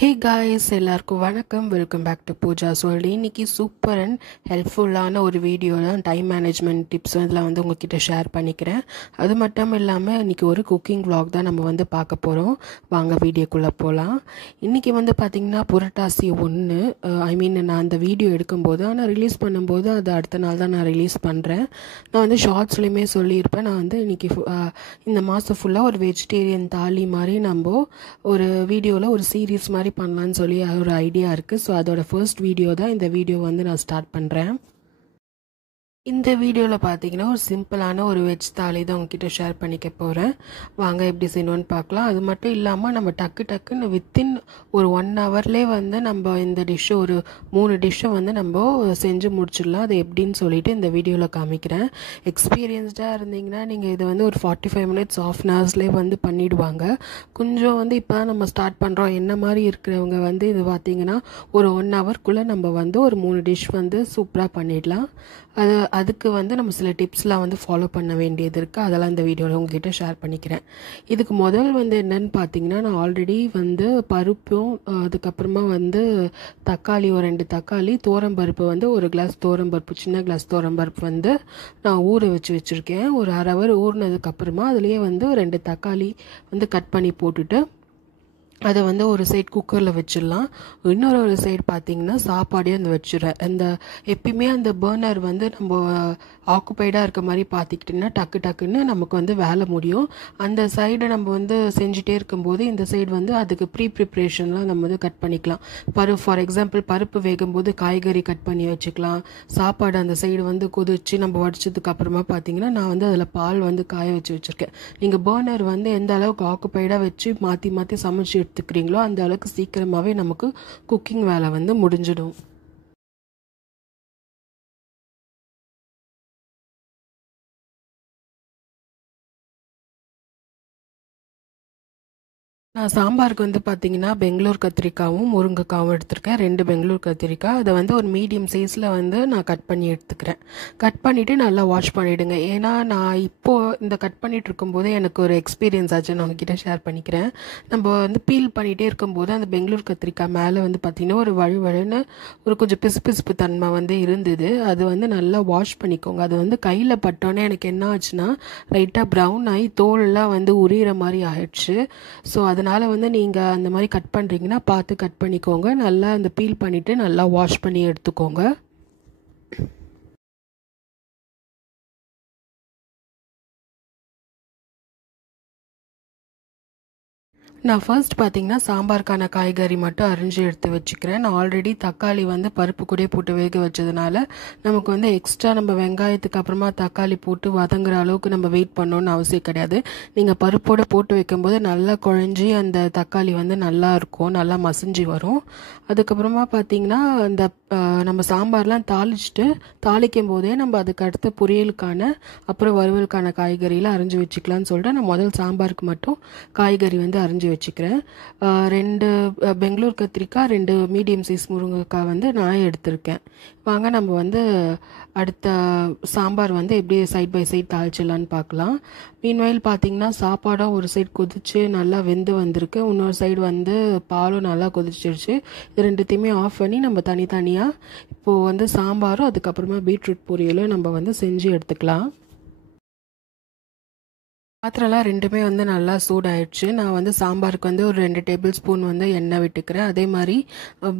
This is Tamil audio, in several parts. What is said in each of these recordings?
Hey guys, எல்லாருக்கும் வணக்கம். வெல்கம் பேக் டு பூஜா சொல்லி இன்னைக்கு சூப்பர் அண்ட் ஹெல்ப்ஃபுல்லான ஒரு வீடியோ தான் டைம் மேனேஜ்மெண்ட் டிப்ஸ் இதில் உங்ககிட்ட ஷேர் பண்ணிக்கிறேன். அது மட்டும் இல்லாமல் இன்றைக்கி ஒரு குக்கிங் vlog தான் நம்ம பார்க்க போகிறோம். வாங்க வீடியோக்குள்ளே போகலாம். இன்றைக்கி பார்த்திங்கன்னா புரட்டாசி 1 நான் அந்த வீடியோ எடுக்கும்போது ஆனால் ரிலீஸ் பண்ணும்போது அது அடுத்த நாள் தான் நான் ரிலீஸ் பண்ணுறேன். நான் ஷார்ட்ஸ்லையுமே சொல்லியிருப்பேன். நான் இன்றைக்கி இந்த மாதம் ஃபுல்லாக ஒரு வெஜிடேரியன் தாலி மாதிரி நம்ம ஒரு வீடியோவில் ஒரு சீரீஸ் மாதிரி பண்ணலான்னு சொல்லி ஒரு ஐடியா இருக்குது. ஸோ அதோட ஃபர்ஸ்ட் வீடியோ தான் இந்த வீடியோ நான் ஸ்டார்ட் பண்ணுறேன். இந்த வீடியோவில் பார்த்தீங்கன்னா ஒரு சிம்பிளான ஒரு வெஜ் தாலி தான் உங்ககிட்ட ஷேர் பண்ணிக்க போகிறேன். வாங்க எப்படி செய்யணும்னு பார்க்கலாம். அது மட்டும் இல்லாமல் நம்ம டக்குன்னு வித்தின் ஒரு 1 ஹவர்லேயே நம்ம இந்த டிஷ்ஷை ஒரு 3 டிஷ்ஷை நம்ம செஞ்சு முடிச்சிடலாம். அது எப்படின்னு சொல்லிட்டு இந்த வீடியோவில் காமிக்கிறேன். எக்ஸ்பீரியன்ஸ்டாக இருந்தீங்கன்னா நீங்கள் இதை ஒரு 45 மினிட்ஸ் ஆஃப் அன் ஹவர்ஸ்லேயே பண்ணிவிடுவாங்க. கொஞ்சம் இப்போ தான் நம்ம ஸ்டார்ட் பண்ணுறோம் என்ன மாதிரி இருக்கிறவங்க இது பார்த்தீங்கன்னா ஒரு 1 ஹவர்க்குள்ளே நம்ம ஒரு 3 டிஷ் சூப்பராக பண்ணிடலாம். அதுக்கு நம்ம சில டிப்ஸ்லாம் ஃபாலோ பண்ண வேண்டியது இருக்குது. அதெல்லாம் இந்த வீடியோவில் உங்ககிட்ட ஷேர் பண்ணிக்கிறேன். இதுக்கு முதல் என்னன்னு பார்த்தீங்கன்னா நான் ஆல்ரெடி பருப்பும் அதுக்கப்புறமா தக்காளி ஒரு 2 தக்காளி தோரம்பருப்பு ஒரு கிளாஸ் தோரம்பருப்பு சின்ன கிளாஸ் தோரம்பருப்பு நான் ஊற வச்சுருக்கேன். ஒரு அரை ஹவர் ஊறினதுக்கப்புறமா அதுலேயே 2 தக்காளி கட் பண்ணி போட்டுட்டு அதை ஒரு சைடு குக்கரில் வச்சிடலாம். இன்னொரு சைடு பார்த்தீங்கன்னா சாப்பாடே வச்சுடுறேன். எப்பயுமே அந்த பர்னர் நம்ம ஆக்குப்பைடாக இருக்க மாதிரி பார்த்துக்கிட்டிங்கன்னா டக்குன்னு நமக்கு வேலை முடியும். அந்த சைடை நம்ம செஞ்சுட்டே இருக்கும்போது இந்த சைடு அதுக்கு ப்ரிப்ரேஷன்லாம் நம்ம கட் பண்ணிக்கலாம். ஃபார் எக்ஸாம்பிள் பருப்பு வேகும்போது காய்கறி கட் பண்ணி வச்சுக்கலாம். சாப்பாடு அந்த சைடு கொதிச்சு நம்ம வடிச்சதுக்கு அப்புறமா பார்த்தீங்கன்னா நான் அதில் பால் காய வச்சுருக்கேன். நீங்கள் பர்னர் எந்த அளவுக்கு ஆக்குப்பைடாக வச்சு மாற்றி சமைச்சு எடுத்துக்கிறீங்களோ அந்த அளவுக்கு சீக்கிரமாகவே நமக்கு குக்கிங் வேலை முடிஞ்சிடும். நான் சாம்பாருக்கு பார்த்தீங்கன்னா பெங்களூர் கத்திரிக்காவும் முருங்கைக்காவும் எடுத்திருக்கேன். 2 பெங்களூர் கத்திரிக்காய் அதை ஒரு மீடியம் சைஸில் நான் கட் பண்ணி எடுத்துக்கிறேன். கட் பண்ணிவிட்டு நல்லா வாஷ் பண்ணிவிடுங்க. ஏன்னா நான் இப்போது இந்த கட் பண்ணிகிட்டு இருக்கும்போதே எனக்கு ஒரு எக்ஸ்பீரியன்ஸ் ஆச்சு, நான் உங்ககிட்ட ஷேர் பண்ணிக்கிறேன். நம்ம பீல் பண்ணிகிட்டே இருக்கும்போது அந்த பெங்களூர் கத்திரிக்காய் மேலே பார்த்திங்கன்னா ஒரு வழுவழுன்னு ஒரு கொஞ்சம் பிசுபிசுப்பு தன்மை இருந்தது. அது நல்லா வாஷ் பண்ணிக்கோங்க. அது கையில் பட்டோன்னே எனக்கு என்ன ஆச்சுன்னா லைட்டாக ப்ரௌன் ஆகி தோலெல்லாம் உரிகிற மாதிரி ஆயிடுச்சு. ஸோ அதனால் நீங்கள் அந்த மாதிரி கட் பண்ணுறீங்கன்னா பார்த்து கட் பண்ணிக்கோங்க. நல்லா அந்த பீல் பண்ணிவிட்டு நல்லா வாஷ் பண்ணி எடுத்துக்கோங்க. நான் ஃபர்ஸ்ட் பார்த்தீங்கன்னா சாம்பாருக்கான காய்கறி மட்டும் அரிஞ்சு எடுத்து வச்சுக்கிறேன். நான் ஆல்ரெடி தக்காளி பருப்பு கூட போட்டு வேக வச்சதுனால நமக்கு எக்ஸ்ட்ரா நம்ம வெங்காயத்துக்கு அப்புறமா தக்காளி போட்டு வதங்குற அளவுக்கு நம்ம வெயிட் பண்ணணும்னு அவசியம் கிடையாது. நீங்கள் பருப்போடு போட்டு வைக்கும்போது நல்லா குழஞ்சி அந்த தக்காளி நல்லா இருக்கும், நல்லா மசிஞ்சு வரும். அதுக்கப்புறமா பார்த்தீங்கன்னா அந்த நம்ம சாம்பார்லாம் தாளிக்கும் போதே நம்ம அதுக்கு அடுத்த பொரியலுக்கான அப்புறம் வறுவலுக்கான காய்கறியில் அரிஞ்சு வச்சுக்கலான்னு சொல்லிட்டு நான் முதல் சாம்பாருக்கு மட்டும் காய்கறி அரிஞ்சு வச்சுக்கிறேன். 2 பெங்களூர் கத்திரிக்காய் 2 மீடியம் சைஸ் முருங்கைக்காய் நான் எடுத்திருக்கேன். வாங்க நம்ம அடுத்த சாம்பார் எப்படி சைட் பை சைட் தாளிச்சிடலான்னு பார்க்கலாம். மீன்வயல் பார்த்தீங்கன்னா சாப்பாடும் ஒரு சைடு கொதிச்சு நல்லா வெந்து வந்திருக்கு, இன்னொரு சைடு பாலும் நல்லா கொதிச்சிருச்சு. இது ரெண்டுத்தையுமே ஆஃப் பண்ணி நம்ம தனித்தனியாக இப்போது சாம்பாரும் அதுக்கப்புறமா பீட்ரூட் பொரியலும் நம்ம செஞ்சு எடுத்துக்கலாம். பாத்திரம்லாம் ரெண்டுமே நல்லா சூடாயிடுச்சு. நான் சாம்பாருக்கு ஒரு 2 டேபிள் ஸ்பூன் எண்ணெய் விட்டுக்கிறேன். அதே மாதிரி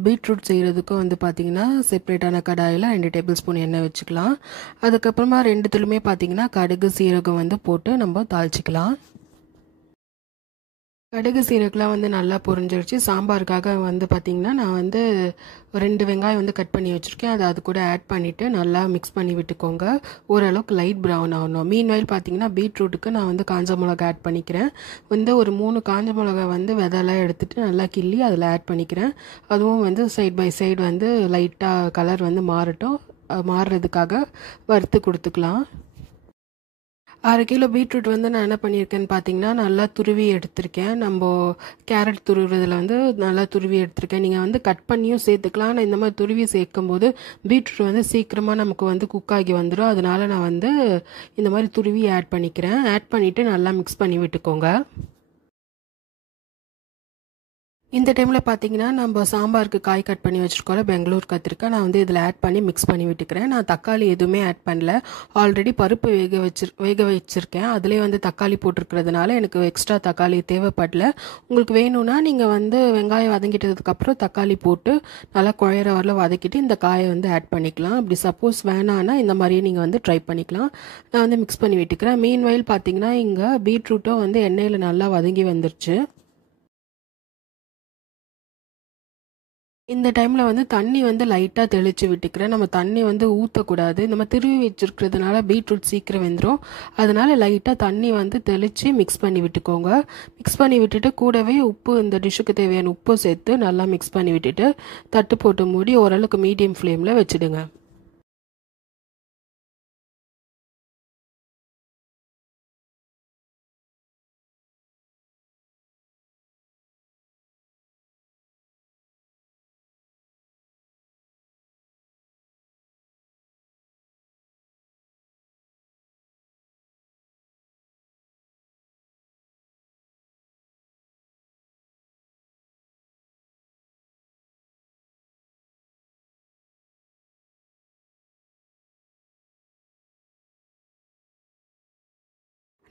பீட்ரூட் செய்கிறதுக்கும் பார்த்தீங்கன்னா செப்பரேட்டான கடாயில் 2 டேபிள் ஸ்பூன் எண்ணெய் வச்சுக்கலாம். அதுக்கப்புறமா ரெண்டுத்துலையுமே பார்த்தீங்கன்னா கடுகு சீரகம் போட்டு நம்ம தாளிச்சிக்கலாம். கடுகு சீரகம்லாம் நல்லா பொரிஞ்சிருச்சு. சாம்பாருக்காக பார்த்தீங்கன்னா நான் 2 வெங்காயம் கட் பண்ணி வச்சுருக்கேன். அது கூட ஆட் பண்ணிவிட்டு நல்லா மிக்ஸ் பண்ணி விட்டுக்கோங்க. ஓரளவுக்கு லைட் ப்ரௌன் ஆகணும். மீன்வயல் பார்த்தீங்கன்னா பீட்ரூட்டுக்கு நான் காஞ்ச மிளகா ஆட் பண்ணிக்கிறேன். ஒரு 3 காஞ்ச மிளகா விதையெல்லாம் எடுத்துகிட்டு நல்லா கிள்ளி அதில் ஆட் பண்ணிக்கிறேன். அதுவும் சைட் பை சைடு லைட்டாக கலர் மாறட்டும். மாறுறதுக்காக வறுத்து கொடுத்துக்கலாம். 6 கிலோ பீட்ரூட் நான் என்ன பண்ணியிருக்கேன்னு பார்த்தீங்கன்னா நல்லா துருவி எடுத்திருக்கேன். நம்ம கேரட் துருவுறதுல நல்லா துருவி எடுத்திருக்கேன். நீங்கள் கட் பண்ணியும் சேர்த்துக்கலாம். ஆனால் இந்த மாதிரி துருவி சேர்க்கும்போது பீட்ரூட் சீக்கிரமாக நமக்கு குக் ஆகி வந்துடும். அதனால நான் இந்த மாதிரி துருவி ஆட் பண்ணிக்கிறேன். ஆட் பண்ணிவிட்டு நல்லா மிக்ஸ் பண்ணி விட்டுக்கோங்க. இந்த டைமில் பார்த்தீங்கன்னா நம்ம சாம்பாருக்கு காய் கட் பண்ணி வச்சுருக்கோம்ல பெங்களூர் கத்திரிக்காய் நான் வந்து இதில் ஆட் பண்ணி மிக்ஸ் பண்ணி விட்டுக்கிறேன். நான் தக்காளி எதுவுமே ஆட் பண்ணல. ஆல்ரெடி பருப்பு வேக வச்சுருக்கேன். அதிலே வந்து தக்காளி போட்டிருக்கிறதுனால எனக்கு எக்ஸ்ட்ரா தக்காளி தேவைப்படல. உங்களுக்கு வேணும்னா நீங்கள் வந்து வெங்காயம் வதங்கிட்டதுக்கப்புறம் தக்காளி போட்டு நல்லா குழையிற வரல வதக்கிட்டு இந்த காயை வந்து ஆட் பண்ணிக்கலாம். அப்படி சப்போஸ் வேணான்னா இந்த மாதிரியே நீங்கள் வந்து ட்ரை பண்ணிக்கலாம். நான் வந்து மிக்ஸ் பண்ணி விட்டுக்கிறேன். மீன்வைல் பார்த்தீங்கன்னா இங்கே பீட்ரூட்டும் வந்து எண்ணெயில் நல்லா வதங்கி வந்துருச்சு. இந்த டைமில் வந்து தண்ணி வந்து லைட்டாக தெளித்து விட்டுக்கிறேன். நம்ம தண்ணி வந்து ஊற்றக்கூடாது. நம்ம திருவி வச்சுருக்கிறதுனால பீட்ரூட் சீக்கிரம் வெந்துடும். அதனால் லைட்டாக தண்ணி வந்து தெளித்து மிக்ஸ் பண்ணி விட்டுக்கோங்க. மிக்ஸ் பண்ணி விட்டுட்டு கூடவே உப்பு, இந்த டிஷ்ஷுக்கு தேவையான உப்பு சேர்த்து நல்லா மிக்ஸ் பண்ணி விட்டுட்டு தட்டு போட்டு மூடி ஓரளவுக்கு மீடியம் ஃப்ளேமில் வச்சுடுங்க.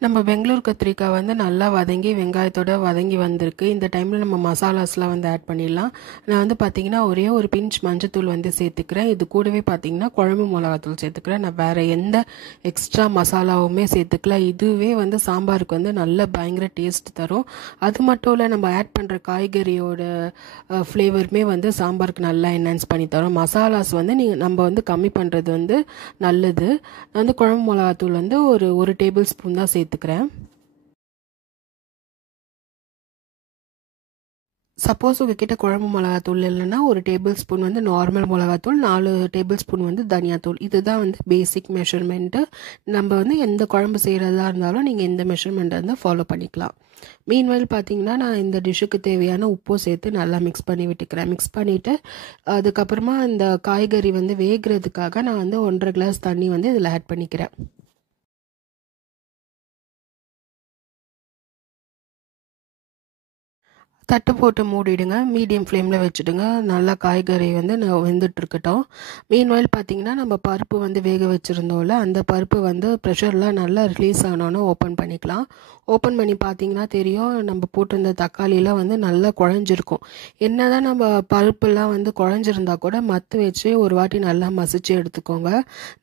நம்ம பெங்களூர் கத்திரிக்காய் வந்து நல்லா வதங்கி வெங்காயத்தோட வதங்கி வந்திருக்கு. இந்த டைமில் நம்ம மசாலாஸ்லாம் வந்து ஆட் பண்ணிடலாம். நான் வந்து பார்த்தீங்கன்னா ஒரே ஒரு பிஞ்ச் மஞ்சத்தூள் வந்து சேர்த்துக்கிறேன். இது கூடவே பார்த்தீங்கன்னா குழம்பு மிளகாத்தூள் சேர்த்துக்கிறேன். நான் வேறு எந்த எக்ஸ்ட்ரா மசாலாவுமே சேர்த்துக்கல. இதுவே வந்து சாம்பாருக்கு வந்து நல்ல பயங்கர டேஸ்ட் தரும். அது மட்டும் இல்லை, நம்ம ஆட் பண்ணுற காய்கறியோட ஃப்ளேவருமே வந்து சாம்பாருக்கு நல்லா என்ஹான்ஸ் பண்ணி தரும். மசாலாஸ் வந்து நம்ம வந்து கம்மி பண்ணுறது வந்து நல்லது. நான் வந்து குழம்பு மிளகாத்தூள் வந்து ஒரு டேபிள் ஸ்பூன் தான் சேர்த்துக்கிறேன். சப்போஸ் உங்ககிட்ட குழம்பு மிளகாத்தூள் இல்லைன்னா ஒரு டேபிள் ஸ்பூன் வந்து நார்மல் மிளகாத்தூள், 4 டேபிள் ஸ்பூன் வந்து தனியாத்தூள். இதுதான் வந்து பேசிக் மெஷர்மெண்ட்டு. நம்ம வந்து எந்த குழம்பு செய்கிறதா இருந்தாலும் நீங்கள் இந்த மெஷர்மெண்ட்டை வந்து ஃபாலோ பண்ணிக்கலாம். மீன்வைல் பார்த்தீங்கன்னா நான் இந்த டிஷ்ஷுக்கு தேவையான உப்பு சேர்த்து நல்லா மிக்ஸ் பண்ணி விட்டுக்கிறேன். மிக்ஸ் பண்ணிவிட்டு அதுக்கப்புறமா இந்த காய்கறி வந்து வேகிறதுக்காக நான் வந்து 1.5 கிளாஸ் தண்ணி வந்து இதில் ஆட் பண்ணிக்கிறேன். தட்டு போட்டு மூடிடுங்க. மீடியம் ஃப்ளேமில் வச்சுடுங்க. நல்லா காய்கறி வந்து வெந்துட்டுருக்கட்டும். மீன்வைல் பார்த்தீங்கன்னா நம்ம பருப்பு வந்து வேக வச்சுருந்தோம்ல, அந்த பருப்பு வந்து ப்ரெஷர்லாம் நல்லா ரிலீஸ் ஆனோன்னு ஓப்பன் பண்ணிக்கலாம். ஓப்பன் பண்ணி பார்த்தீங்கன்னா தெரியும், நம்ம போட்டிருந்த தக்காளிலாம் வந்து நல்லா குழஞ்சிருக்கும். என்ன தான் நம்ம பருப்புலாம் வந்து குழஞ்சிருந்தா கூட மத்து வச்சு ஒரு வாட்டி நல்லா மசிச்சு எடுத்துக்கோங்க.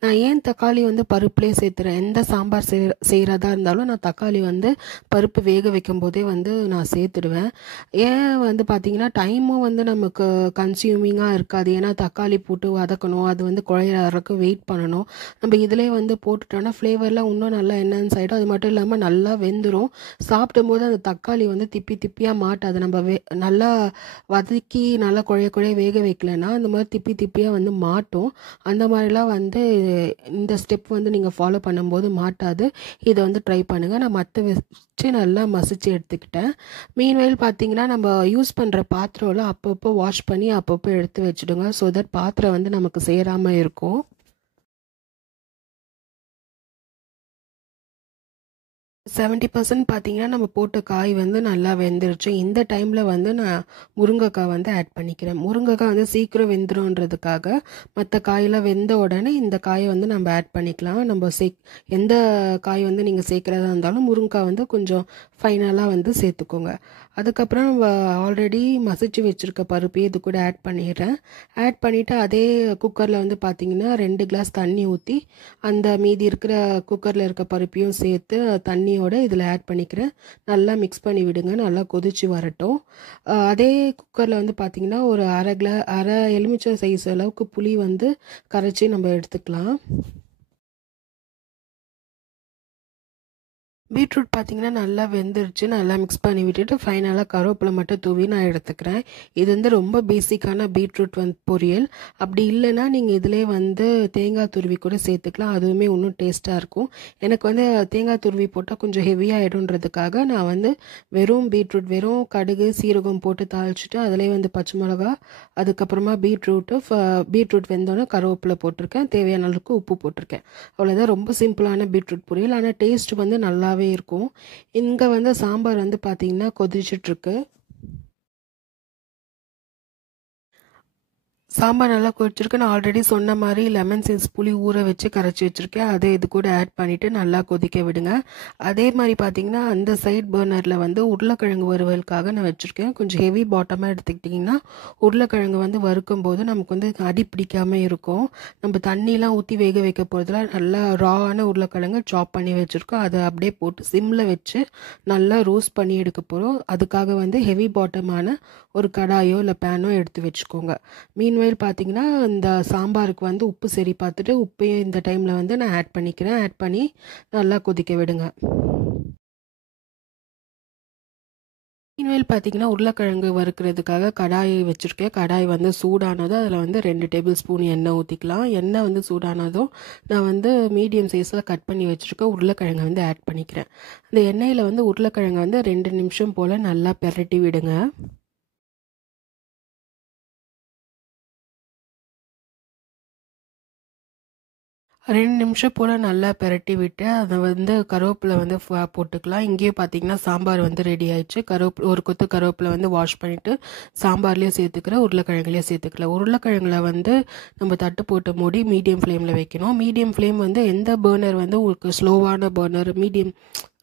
நான் ஏன் தக்காளி வந்து பருப்புலேயே சேர்த்துறேன், எந்த சாம்பார் செய்கிறதா இருந்தாலும் நான் தக்காளி வந்து பருப்பு வேக வைக்கும் போதே வந்து நான் சேர்த்துடுவேன். ஏன் வந்து பார்த்தீங்கன்னா டைமும் வந்து நமக்கு கன்சியூமிங்காக இருக்காது. ஏன்னா தக்காளி போட்டு வதக்கணும், அது வந்து குழையிற வரைக்கும் வெயிட் பண்ணணும். நம்ம இதிலே வந்து போட்டுட்டோன்னா ஃப்ளேவர்லாம் இன்னும் நல்லா என்ஹான்ஸ் ஆகிடும். அது மட்டும் இல்லாமல் நல்லா வெந்துடும். சாப்பிடும்போது அந்த தக்காளி வந்து திப்பி திப்பியாக மாட்டாது. நம்ம நல்லா வதக்கி நல்லா குழைய வேக வைக்கலன்னா அந்த மாதிரி திப்பி திப்பியாக வந்து மாட்டும். அந்த மாதிரிலாம் வந்து இந்த ஸ்டெப் வந்து நீங்கள் ஃபாலோ பண்ணும்போது மாட்டாது. இதை வந்து ட்ரை பண்ணுங்கள். நான் மற்ற வச்சு நல்லா மசிச்சு எடுத்துக்கிட்டேன். மீன்வைல் பார்த்தீங்கன்னா நம்ம யூஸ் பண்ணுற பாத்திரம்லாம் அப்பப்போ வாஷ் பண்ணி அப்பப்போ எடுத்து வச்சுடுங்க. ஸோ தட் பாத்திரம் வந்து நமக்கு சேராமல் இருக்கும். 70% பார்த்தீங்கன்னா நம்ம போட்ட காய் வந்து நல்லா வெந்துருச்சு. இந்த டைமில் வந்து நான் முருங்கைக்காய் வந்து ஆட் பண்ணிக்கிறேன். முருங்கைக்காய் வந்து சீக்கிரம் வெந்துருன்றதுக்காக மற்ற காயெல்லாம் வெந்த உடனே இந்த காயை வந்து நம்ம ஆட் பண்ணிக்கலாம். நம்ம எந்த காய் வந்து நீங்கள் சேர்க்குறதா இருந்தாலும் முருங்கைக்காய் வந்து கொஞ்சம் ஃபைனலாக வந்து சேர்த்துக்கோங்க. அதுக்கப்புறம் நம்ம ஆல்ரெடி மசிச்சு வச்சுருக்க பருப்பு இது கூட ஆட் பண்ணிடுறேன். ஆட் பண்ணிவிட்டு அதே குக்கரில் வந்து பார்த்திங்கன்னா 2 கிளாஸ் தண்ணி ஊற்றி அந்த மீதி இருக்கிற குக்கரில் இருக்க பருப்பையும் சேர்த்து தண்ணியோட இதில் ஆட் பண்ணிக்கிறேன். நல்லா மிக்ஸ் பண்ணி விடுங்க. நல்லா கொதிச்சு வரட்டும். அதே குக்கரில் வந்து பார்த்திங்கன்னா ஒரு அரை எலுமிச்சை சைஸ் அளவுக்கு புளி வந்து கரைச்சி நம்ம எடுத்துக்கலாம். பீட்ரூட் பார்த்தீங்கன்னா நல்லா வெந்துருச்சு. நல்லா மிக்ஸ் பண்ணி விட்டுட்டு ஃபைனலாக கருவேப்பிலை மட்டும் தூவி நான் எடுத்துக்கிறேன். இது வந்து ரொம்ப பேசிக்கான பீட்ரூட் வந்து பொரியல். அப்படி இல்லைன்னா நீங்கள் இதிலே வந்து தேங்காய் துருவி கூட சேர்த்துக்கலாம். அதுவுமே இன்னும் டேஸ்ட்டாக இருக்கும். எனக்கு வந்து தேங்காய் துருவி போட்டால் கொஞ்சம் ஹெவியாகிடும்ன்றதுக்காக நான் வந்து வெறும் கடுகு சீரகம் போட்டு தாளிச்சிட்டு அதிலே வந்து பச்சை மிளகா, அதுக்கப்புறமா பீட்ரூட் வெந்தோன்னே கருவேப்பிலை போட்டிருக்கேன். தேவையான அளவுக்கு உப்பு போட்டிருக்கேன். அவ்வளோதான். ரொம்ப சிம்பிளான பீட்ரூட் பொரியல். ஆனால் டேஸ்ட் வந்து நல்லாவே இருக்கும். இங்கே வந்து சாம்பார் வந்து பார்த்தீங்கன்னா கொதிச்சிட்ருக்கு. சாம்பார் நல்லா கொதிச்சிருக்கு. நான் ஆல்ரெடி சொன்ன மாதிரி லெமன் சீட்ஸ் புளி ஊற வச்சு கரைச்சி வச்சுருக்கேன். அதை இது கூட ஆட் பண்ணிவிட்டு நல்லா கொதிக்க விடுங்க. அதே மாதிரி பார்த்தீங்கன்னா அந்த சைட் பர்னரில் வந்து உருளைக்கிழங்கு வறுவலுக்காக நான் வச்சுருக்கேன். கொஞ்சம் ஹெவி பாட்டமாக எடுத்துக்கிட்டிங்கன்னா உருளைக்கிழங்கு வந்து வறுக்கும் போது நமக்கு வந்து அடி பிடிக்காமல் இருக்கும். நம்ம தண்ணிலாம் ஊற்றி வேக வைக்க போகிறதுல நல்லா ராவான உருளைக்கிழங்கு சாப் பண்ணி வச்சுருக்கோம். அதை அப்படியே போட்டு சிம்மில் வச்சு நல்லா ரோஸ்ட் பண்ணி எடுக்க போகிறோம். அதுக்காக வந்து ஹெவி பாட்டமான ஒரு கடாயோ இல்லை பேனோ எடுத்து வச்சுக்கோங்க. மீன்வெயில் பார்த்தீங்கன்னா இந்த சாம்பாருக்கு வந்து உப்பு சரி பார்த்துட்டு உப்பையும் இந்த டைமில் வந்து நான் ஆட் பண்ணிக்கிறேன். ஆட் பண்ணி நல்லா கொதிக்க விடுங்க. மீன்வெயில் பார்த்தீங்கன்னா உருளைக்கிழங்கு வறுக்கிறதுக்காக கடாய் வச்சுருக்கேன். கடாய் வந்து சூடானதும் அதில் வந்து 2 டேபிள் ஸ்பூன் எண்ணெய் ஊற்றிக்கலாம். எண்ணெய் வந்து சூடானதும் நான் வந்து மீடியம் சைஸில் கட் பண்ணி வச்சுருக்கேன் உருளைக்கிழங்கை வந்து ஆட் பண்ணிக்கிறேன். அந்த எண்ணெயில் வந்து உருளைக்கிழங்கை வந்து 2 நிமிஷம் போல் நல்லா பெரட்டி விடுங்க. 2 நிமிஷம் போல் நல்லா பெரட்டி விட்டு அதை வந்து கருவேப்பிலை வந்து போட்டுக்கலாம். இங்கேயும் பார்த்தீங்கன்னா சாம்பார் வந்து ரெடி ஆயிடுச்சு. ஒரு கொத்து கருவேப்பிலை வந்து வாஷ் பண்ணிவிட்டு சாம்பார்லேயும் சேர்த்துக்கிறேன், உருளைக்கிழங்குலேயும் சேர்த்துக்கலாம். உருளைக்கிழங்குல வந்து நம்ம தட்டு போட்டு மூடி மீடியம் ஃப்ளேமில் வைக்கணும். மீடியம் ஃப்ளேம் வந்து எந்த பர்னர் வந்து உங்களுக்கு ஸ்லோவான பர்னர், மீடியம்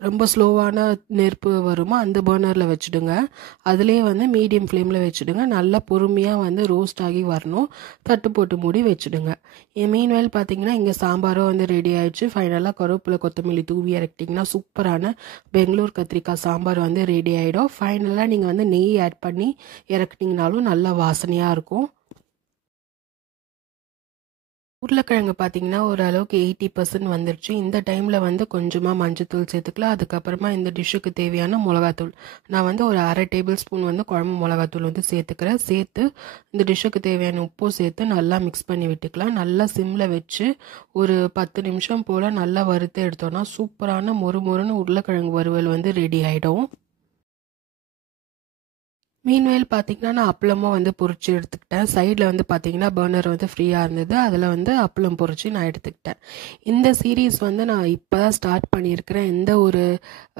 ரொம்ப ஸ்லோவான நெருப்பு வருமோ அந்த பர்னரில் வச்சுடுங்க. அதுலேயே வந்து மீடியம் ஃப்ளேமில் வச்சுடுங்க. நல்லா பொறுமையாக வந்து ரோஸ்ட் ஆகி வரணும். தட்டு போட்டு மூடி வச்சுடுங்க. மீன்வேல் பார்த்தீங்கன்னா இங்கே சாம்பாரும் வந்து ரெடி ஆயிடுச்சு. ஃபைனலாக கருவேப்பிலை கொத்தமல்லி தூவி இறக்கிட்டிங்கன்னா சூப்பரான பெங்களூர் கத்திரிக்காய் சாம்பார் வந்து ரெடி ஆகிடும். ஃபைனலாக நீங்கள் வந்து நெய் ஆட் பண்ணி இறக்குனீங்கனாலும் நல்லா வாசனையாக இருக்கும். உருளைக்கிழங்கு பார்த்தீங்கன்னா ஓரளவுக்கு 80% வந்துருச்சு. இந்த டைமில் வந்து கொஞ்சமாக மஞ்சத்தூள் சேர்த்துக்கலாம். அதுக்கப்புறமா இந்த டிஷ்ஷுக்கு தேவையான மிளகாத்தூள் நான் வந்து ஒரு 1/2 டேபிள் ஸ்பூன் வந்து குழம்பு மிளகாத்தூள் வந்து சேர்த்துக்கிறேன். சேர்த்து இந்த டிஷ்ஷுக்கு தேவையான உப்பும் சேர்த்து நல்லா மிக்ஸ் பண்ணி விட்டுக்கலாம். நல்லா சிம்மில் வச்சு ஒரு 10 நிமிஷம் போல் நல்லா வறுத்து எடுத்தோன்னா சூப்பரான மொறுமொறுன்னு உருளைக்கிழங்கு வறுவல் வந்து ரெடி ஆகிடும். மீன்வேல் பார்த்தீங்கன்னா நான் அப்பளமும் வந்து பொரிச்சு எடுத்துக்கிட்டேன். சைடில் வந்து பார்த்தீங்கன்னா பர்னர் வந்து ஃப்ரீயாக இருந்தது. அதில் வந்து அப்பளம் பொரிச்சு நான் எடுத்துக்கிட்டேன். இந்த சீரீஸ் வந்து நான் இப்போ தான் ஸ்டார்ட் பண்ணியிருக்கிறேன். எந்த ஒரு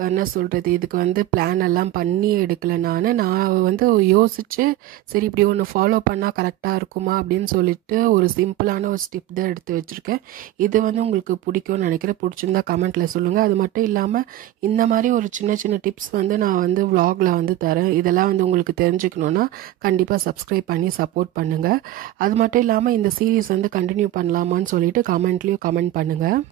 என்ன சொல்கிறது, இதுக்கு வந்து பிளான் எல்லாம் பண்ணி எடுக்கலை. நான் வந்து யோசித்து சரி இப்படி ஒன்று ஃபாலோ பண்ணால் கரெக்டாக இருக்குமா அப்படின்னு சொல்லிட்டு ஒரு சிம்பிளான ஒரு ஸ்டெப் தான் எடுத்து வச்சுருக்கேன். இது வந்து உங்களுக்கு பிடிக்கும்னு நினைக்கிறேன். பிடிச்சிருந்தா கமெண்ட்டில் சொல்லுங்கள். அது மட்டும் இல்லாமல் இந்த மாதிரி ஒரு சின்ன சின்ன டிப்ஸ் வந்து நான் வந்து vlogல வந்து தரேன். இதெல்லாம் வந்து உங்களுக்கு தெரிஞ்சுக்கணுன்னா கண்டிப்பாக சப்ஸ்கிரைப் பண்ணி சப்போர்ட் பண்ணுங்கள். அது மட்டும் இல்லாமல் இந்த சீரீஸ் வந்து கண்டினியூ பண்ணலாமான்னு சொல்லிட்டு கமெண்ட்லேயும் கமெண்ட் பண்ணுங்கள்.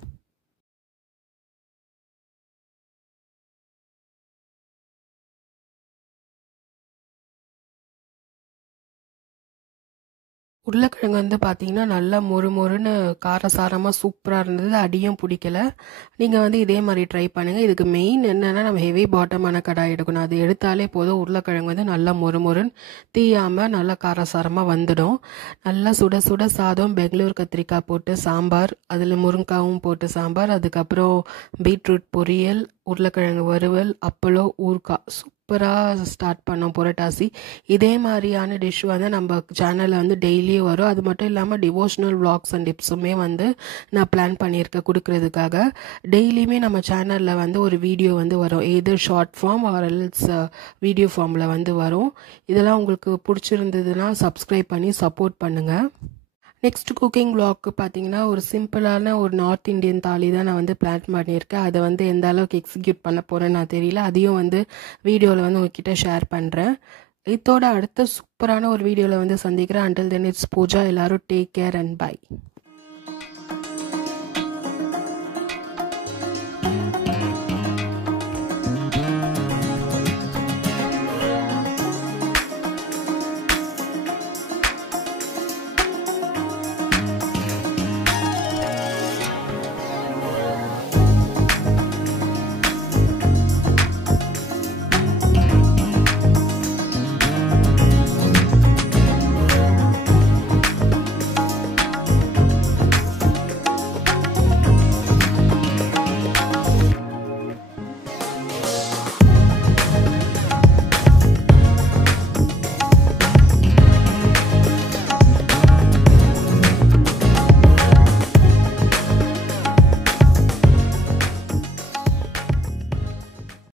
உருளைக்கிழங்கு வந்து பார்த்தீங்கன்னா நல்லா மொறுன்னு காரசாரமாக சூப்பராக இருந்தது. அடியும் பிடிக்கல. நீங்கள் வந்து இதே மாதிரி ட்ரை பண்ணுங்கள். இதுக்கு மெயின் என்னென்னா நம்ம ஹெவி பாட்டமான கடாய் எடுக்கணும். அது எடுத்தாலே போதும். உருளைக்கிழங்கு வந்து நல்லா மொறுன்னு தீயாமல் நல்லா காரசாரமாக வந்துடும். நல்லா சுட சுட சாதம், பெங்களூர் கத்திரிக்காய் போட்டு சாம்பார், அதில் முருங்காவும் போட்டு சாம்பார், அதுக்கப்புறம் பீட்ரூட் பொரியல், உருளைக்கிழங்கு வறுவல், அப்பளம், ஊறுகாய் சூப்பராக ஸ்டார்ட் பண்ணோம் புரட்டாசி. இதே மாதிரியான டிஷ் வந்து நம்ம சேனலில் வந்து டெய்லியும் வரும். அது மட்டும் இல்லாமல் டிவோஷனல் vlogs அண்ட் டிப்ஸுமே வந்து நான் பிளான் பண்ணியிருக்கேன் கொடுக்கறதுக்காக. டெய்லியுமே நம்ம சேனலில் வந்து ஒரு வீடியோ வந்து வரும். Either short form or else video ஃபார்மில் வந்து வரும். இதெல்லாம் உங்களுக்கு பிடிச்சிருந்ததுன்னா சப்ஸ்கிரைப் பண்ணி சப்போர்ட் பண்ணுங்கள். நெக்ஸ்ட் குக்கிங் vlogக்கு பார்த்தீங்கன்னா ஒரு சிம்பிளான ஒரு நார்த் இந்தியன் தாலி தான் நான் வந்து பிளான் பண்ணியிருக்கேன். அதை வந்து எந்த அளவுக்கு எக்ஸிக்யூட் பண்ண போகிறேன்னு நான் தெரியல. அதையும் வந்து வீடியோவில் வந்து உங்ககிட்ட ஷேர் பண்ணுறேன். இதோட அடுத்த சூப்பரான ஒரு வீடியோவில் வந்து சந்திக்கிறேன். Until then it's Pooja. எல்லாரும் டேக் கேர் அண்ட் பை.